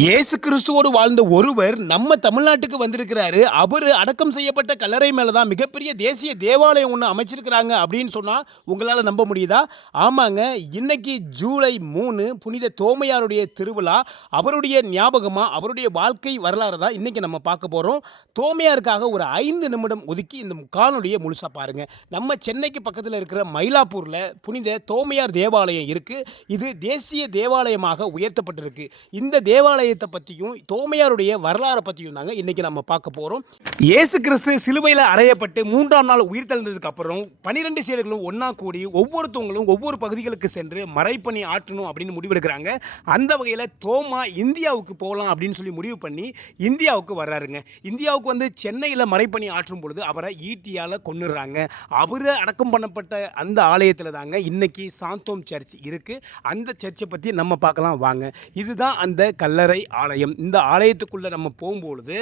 இயேசு கிறிஸ்துவோடு வாழ்ந்த ஒருவர் நம்ம தமிழ்நாட்டுக்கு வந்திருக்கிறாரு. அவரு அடக்கம் செய்யப்பட்ட கல்லறை மேல தான் மிகப்பெரிய தேசிய தேவாலயம் ஒண்ணு அமைச்சிருக்கிறாங்க அப்படின்னு சொன்னா, உங்களால நம்ப முடியுதா? ஆமாங்க. இன்னைக்கு ஜூலை 3 புனித தோமையாருடைய திருவிழா. அவருடைய ஞாபகமா, அவருடைய வாழ்க்கை வரலாறு தான் இன்னைக்கு நம்ம பார்க்க போறோம். தோமையாருக்காக ஒரு 5 நிமிடம் ஒதுக்கி இந்த காணொளிய முழுசா பாருங்க. நம்ம சென்னைக்கு பக்கத்துல இருக்கிற மயிலாப்பூர்ல புனித தோமையார் தேவாலயம் இருக்கு. இது தேசிய தேவாலயமாக உயர்த்தப்பட்டிருக்கு. இந்த தேவாலயத்தை பற்றியும் தோமையாருடைய வரலாறை பற்றியும் தாங்க இன்றைக்கி நம்ம பார்க்க போகிறோம். இயேசு கிறிஸ்து சிலுவையில் அறையப்பட்டு 3ஆம் நாள் உயிர் தெழுந்ததுக்கு அப்புறம் 12 சீடர்களும் ஒன்றா கூடி ஒவ்வொருத்தவங்களும் ஒவ்வொரு பகுதிகளுக்கு சென்று மறைப்பணி ஆற்றணும் அப்படின்னு முடிவெடுக்கிறாங்க. அந்த வகையில் தோமா இந்தியாவுக்கு போகலாம் அப்படின்னு சொல்லி முடிவு பண்ணி இந்தியாவுக்கு வர்றாருங்க. இந்தியாவுக்கு வந்து சென்னையில் மறைப்பணி ஆற்றும் பொழுது அவரை ஈட்டியால் கொன்னுடுறாங்க. அவரை அடக்கம் பண்ணப்பட்ட அந்த ஆலயத்தில் தாங்க இன்னைக்கு சாந்தோம் சர்ச் இருக்குது. அந்த சர்ச்சை பற்றி நம்ம பார்க்கலாம் வாங்க. இதுதான் அந்த கல்லறை ஆலயம். இந்த ஆலயத்துக்குள்ளே நம்ம போகும்பொழுது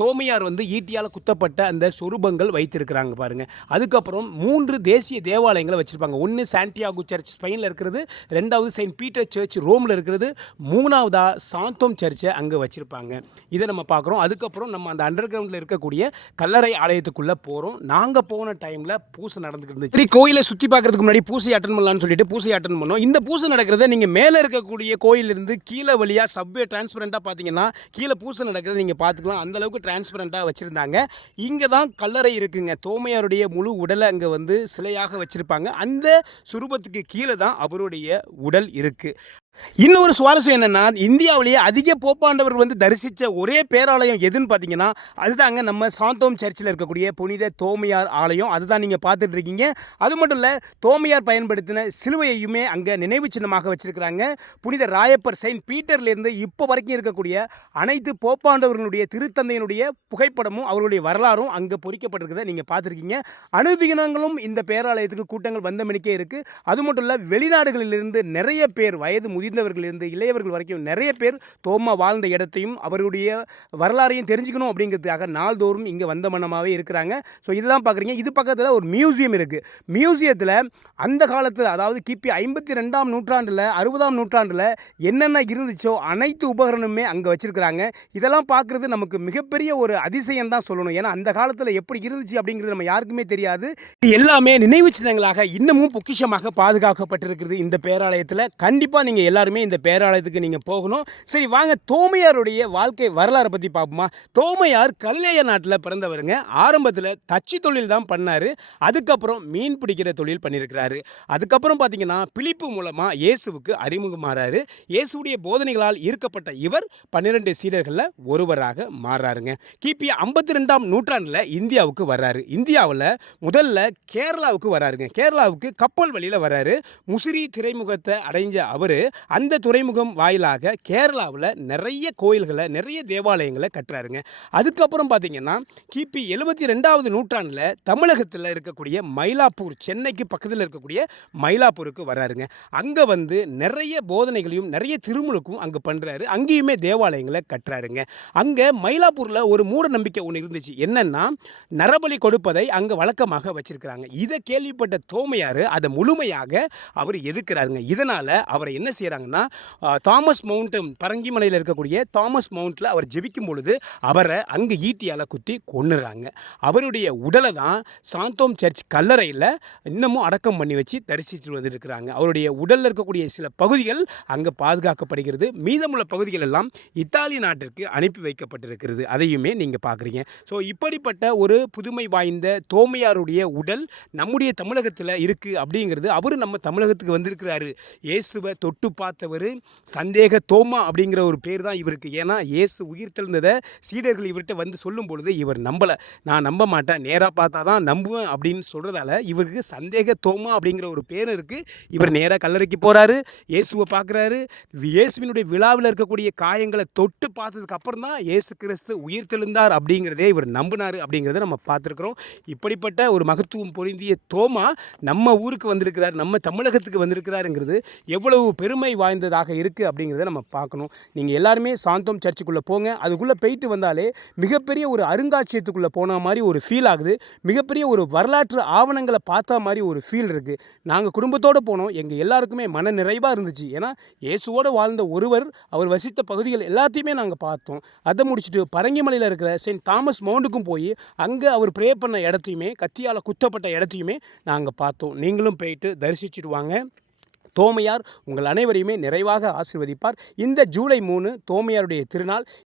தோமையார் வந்து ஈட்டியால் குத்தப்பட்ட அந்த சொரூபங்கள் வைத்திருக்கிறாங்க பாருங்க. அதுக்கப்புறம் 3 தேசிய தேவாலயங்களை வச்சிருப்பாங்க. ஒன்று சாண்டியாகோ சர்ச் ஸ்பெயினில் இருக்கிறது, 2வது செயின்ட் பீட்டர் சர்ச் ரோமில் இருக்கிறது, 3வதா சாந்தோம் சர்ச்சை அங்கே வச்சிருப்பாங்க. இதை நம்ம பார்க்குறோம். அதுக்கப்புறம் நம்ம அந்த அண்டர் கிரவுண்டில் இருக்கக்கூடிய கல்லறை ஆலயத்துக்குள்ளே போகிறோம். நாங்கள் போன டைமில் பூசை நடந்துக்கிட்டு இருந்துச்சு. சரி, கோயிலை சுற்றி பார்க்கறதுக்கு முன்னாடி பூசை அட்டன் பண்ணலான்னு சொல்லிட்டு பூசை அட்டன் பண்ணோம். இந்த பூசை நடக்கிறத நீங்கள் மேலே இருக்கக்கூடிய கோயிலிருந்து கீழே வழியாக சப்வே டிரான்ஸ்பரண்டாக பார்த்தீங்கன்னா கீழே பூசை நடக்கிறத நீங்கள் பார்த்துக்கலாம். அந்தளவுக்கு டிரான்ஸ்பரண்டாக வச்சுருந்தாங்க. இங்கே தான் கல்லறை இருக்குங்க. தோமையாருடைய முழு உடலை அங்கே வந்து சிலையாக வச்சுருப்பாங்க. அந்த சுரூபத்துக்கு கீழே தான் அவருடைய உடல் இருக்குது. இன்னொரு சுவாரஸ்யம் என்னென்னா, இந்தியாவிலேயே அதிக போப்பாண்டவர்கள் வந்து தரிசித்த ஒரே பேராலயம் எதுன்னு பார்த்தீங்கன்னா அதுதாங்க நம்ம சாந்தோம் சர்ச்சில் இருக்கக்கூடிய புனித தோமையார் ஆலயம். அதுதான் நீங்கள் பார்த்துட்டு இருக்கீங்க. அது மட்டும் இல்லை, தோமையார் பயன்படுத்தின சிலுவையுமே அங்கே நினைவு சின்னமாக வச்சுருக்கிறாங்க. புனித ராயப்பர் செயின்ட் பீட்டர்லேருந்து இப்போ வரைக்கும் இருக்கக்கூடிய அனைத்து போப்பாண்டவர்களுடைய திருத்தந்தையினுடைய புகைப்படமும் அவருடைய வரலாறும் அங்கே பொறிக்கப்பட்டிருக்கிறத நீங்கள் பார்த்துருக்கீங்க. அனுதினங்களும் இந்த பேராலயத்துக்கு கூட்டங்கள் வந்த மணிக்கே இருக்குது. அது மட்டும் இல்லை, வெளிநாடுகளிலிருந்து நிறைய பேர் வயது முதிர்ந்தவர்களிலிருந்து இளையவர்கள் வரைக்கும் நிறைய பேர் தோமா வாழ்ந்த இடத்தையும் அவருடைய வரலாறையும் தெரிஞ்சுக்கணும் அப்படிங்கிறதுக்காக நாள்தோறும் இங்கே வந்த மனமாகவே இருக்கிறாங்க. ஸோ இதெல்லாம் பார்க்குறீங்க. இது பக்கத்தில் ஒரு மியூசியம் இருக்குது. மியூசியத்தில் அந்த காலத்தில், அதாவது கிபி 52ஆம் நூற்றாண்டில் 60ஆம் நூற்றாண்டில் என்னென்ன இருந்துச்சோ அனைத்து உபகரணமுமே அங்கே வச்சுருக்கிறாங்க. இதெல்லாம் பார்க்குறது நமக்கு மிகப்பெரிய ஒரு அதிசயம் தான் சொல்லணும். ஏன்னா அந்த காலத்தில் எப்படி இருந்துச்சு அப்படிங்கிறது நம்ம யாருக்குமே தெரியாது. இது எல்லாமே நினைவு சின்னங்களாக இன்னமும் பொக்கிஷமாக பாதுகாக்கப்பட்டிருக்கிறது இந்த பேராலயத்தில். கண்டிப்பாக நீங்கள் எல்லாருமே இந்த பேராலயத்துக்கு நீங்கள் போகணும். சரி வாங்க, தோமையாருடைய வாழ்க்கை வரலாறை பற்றி பார்ப்போமா. தோமையார் கல்லேய நாட்டில் பிறந்தவருங்க. ஆரம்பத்தில் தச்சு தொழில் தான் பண்ணார். அதுக்கப்புறம் மீன் பிடிக்கிற தொழில் பண்ணியிருக்கிறாரு. அதுக்கப்புறம் பார்த்தீங்கன்னா பிலிப்பு மூலமாக இயேசுவுக்கு அறிமுகமாறாரு. இயேசுடைய போதனைகளால் ஈர்க்கப்பட்ட இவர் 12 சீடர்களில் ஒருவராக மாறாருங்க. கிபி 52ஆம் நூற்றாண்டில் இந்தியாவுக்கு வர்றாரு. இந்தியாவில் முதல்ல கேரளாவுக்கு வராருங்க. கேரளாவுக்கு கப்பல் வழியில் வர்றாரு. முசிறி துறைமுகத்தை அடைஞ்ச அவர் அந்த துறைமுகம் வாயிலாக கேரளாவில் நிறைய கோயில்களை, நிறைய தேவாலயங்களை கட்டுறாருங்க. அதுக்கப்புறம் பார்த்தீங்கன்னா கிபி 72வது நூற்றாண்டில் தமிழகத்தில் இருக்கக்கூடிய மயிலாப்பூர், சென்னைக்கு பக்கத்தில் இருக்கக்கூடிய மயிலாப்பூருக்கு வராருங்க. அங்கே வந்து நிறைய போதனைகளையும் நிறைய திருமுழுக்கும் அங்கே பண்ணுறாரு. அங்கேயுமே தேவாலயங்களை கட்டுறாருங்க. அங்கே மயிலாப்பூரில் ஒரு மூட நம்பிக்கை ஒன்று இருந்துச்சு. என்னென்னா, நரபலி கொடுப்பதை அங்கே வழக்கமாக வச்சிருக்கிறாங்க. இதை கேள்விப்பட்ட தோமையார் அதை முழுமையாக அவர் எதிர்க்கிறாருங்க. இதனால் அவரை என்ன செய்கிறாங்கன்னா, தாமஸ் மவுண்ட், பரங்கிமலையில் இருக்கக்கூடிய தாமஸ் மவுண்ட்டில் அவர் ஜெபிக்கும் பொழுது அவரை அங்கே ஈட்டியால் குத்தி கொன்னுறாங்க. அவருடைய உடலை தான் சாந்தோம் சர்ச் கல்லறையில் இன்னமும் அடக்கம் பண்ணி வச்சு தரிசித்து வந்துருக்கிறாங்க. அவருடைய உடலில் இருக்கக்கூடிய சில பகுதிகள் அங்கே பாதுகாக்கப்படுகிறது. மீதமுள்ள பகுதிகள் எல்லாம் இத்தாலி நாட்டிற்கு அனுப்பி வைக்கப்பட்டிருக்கிறது. அதையுமே நீங்கள் பார்க்குறீங்க. ஸோ இப்படிப்பட்ட ஒரு புதுமை வாய்ந்த தோமையாருடைய உடல் நம்முடைய தமிழகத்தில் இருக்குது அப்படிங்கிறது, அவர் நம்ம தமிழகத்துக்கு வந்திருக்கிறாரு. இயேசுவை தொட்டு பார்த்தவர் சந்தேக தோமா அப்படிங்கிற ஒரு பேர் தான் இவருக்கு. ஏன்னா இயேசு உயிர் தெழுந்ததை சீடர்கள் இவர்கிட்ட வந்து சொல்லும் பொழுது இவர் நம்பலை. நான் நம்ப மாட்டேன், நேராக பார்த்தா தான் நம்புவேன் அப்படின்னு சொல்கிறதால இவருக்கு சந்தேக தோமா அப்படிங்கிற ஒரு பேர் இருக்குது. இவர் நேராக கல்லறைக்கு போகிறாரு, இயேசுவை பார்க்குறாரு. இயேசுவினுடைய விழாவில் இருக்கக்கூடிய காயங்களை தொட்டு பார்த்ததுக்கு அப்புறம் தான் இயேசு கிறிஸ்து உயிர் தெழுந்தார் அப்படிங்கிறதே இவர் நம்பினார் அப்படிங்கிறத நம்ம பார்த்துருக்குறோம். இப்படிப்பட்ட ஒரு மகத்துவம் பொருந்திய தோமா நம்ம ஊருக்கு வந்திருக்கிறார், நம்ம தமிழகத்துக்கு வந்திருக்கிறாருங்கிறது எவ்வளவு பெருமை பெருமை வாய்ந்ததாக இருக்குது அப்படிங்கிறத நம்ம பார்க்கணும். நீங்கள் எல்லாருமே சாந்தோம் சர்ச்சுக்குள்ளே போங்க. அதுக்குள்ளே போயிட்டு வந்தாலே மிகப்பெரிய ஒரு அருங்காட்சியகத்துக்குள்ளே போன மாதிரி ஒரு ஃபீல் ஆகுது. மிகப்பெரிய ஒரு வரலாற்று ஆவணங்களை பார்த்தா மாதிரி ஒரு ஃபீல் இருக்குது. நாங்கள் குடும்பத்தோடு போனோம். எங்கள் எல்லாருக்குமே மன நிறைவாக இருந்துச்சு. ஏன்னா இயேசுவோடு வாழ்ந்த ஒருவர் அவர் வசித்த பகுதிகள் எல்லாத்தையுமே நாங்கள் பார்த்தோம். அதை முடிச்சுட்டு பரங்கிமலையில் இருக்கிற செயின்ட் தாமஸ் மவுண்டுக்கும் போய் அங்கே அவர் ப்ரே பண்ண இடத்தையுமே கத்தியால் குத்தப்பட்ட இடத்தையுமே நாங்கள் பார்த்தோம். நீங்களும் போயிட்டு தரிசிச்சுட்டு வாங்க. தோமையார் உங்கள் அனைவரையுமே நிறைவாக ஆசீர்வதிப்பார். இந்த ஜூலை 3 தோமையாருடைய திருநாள்.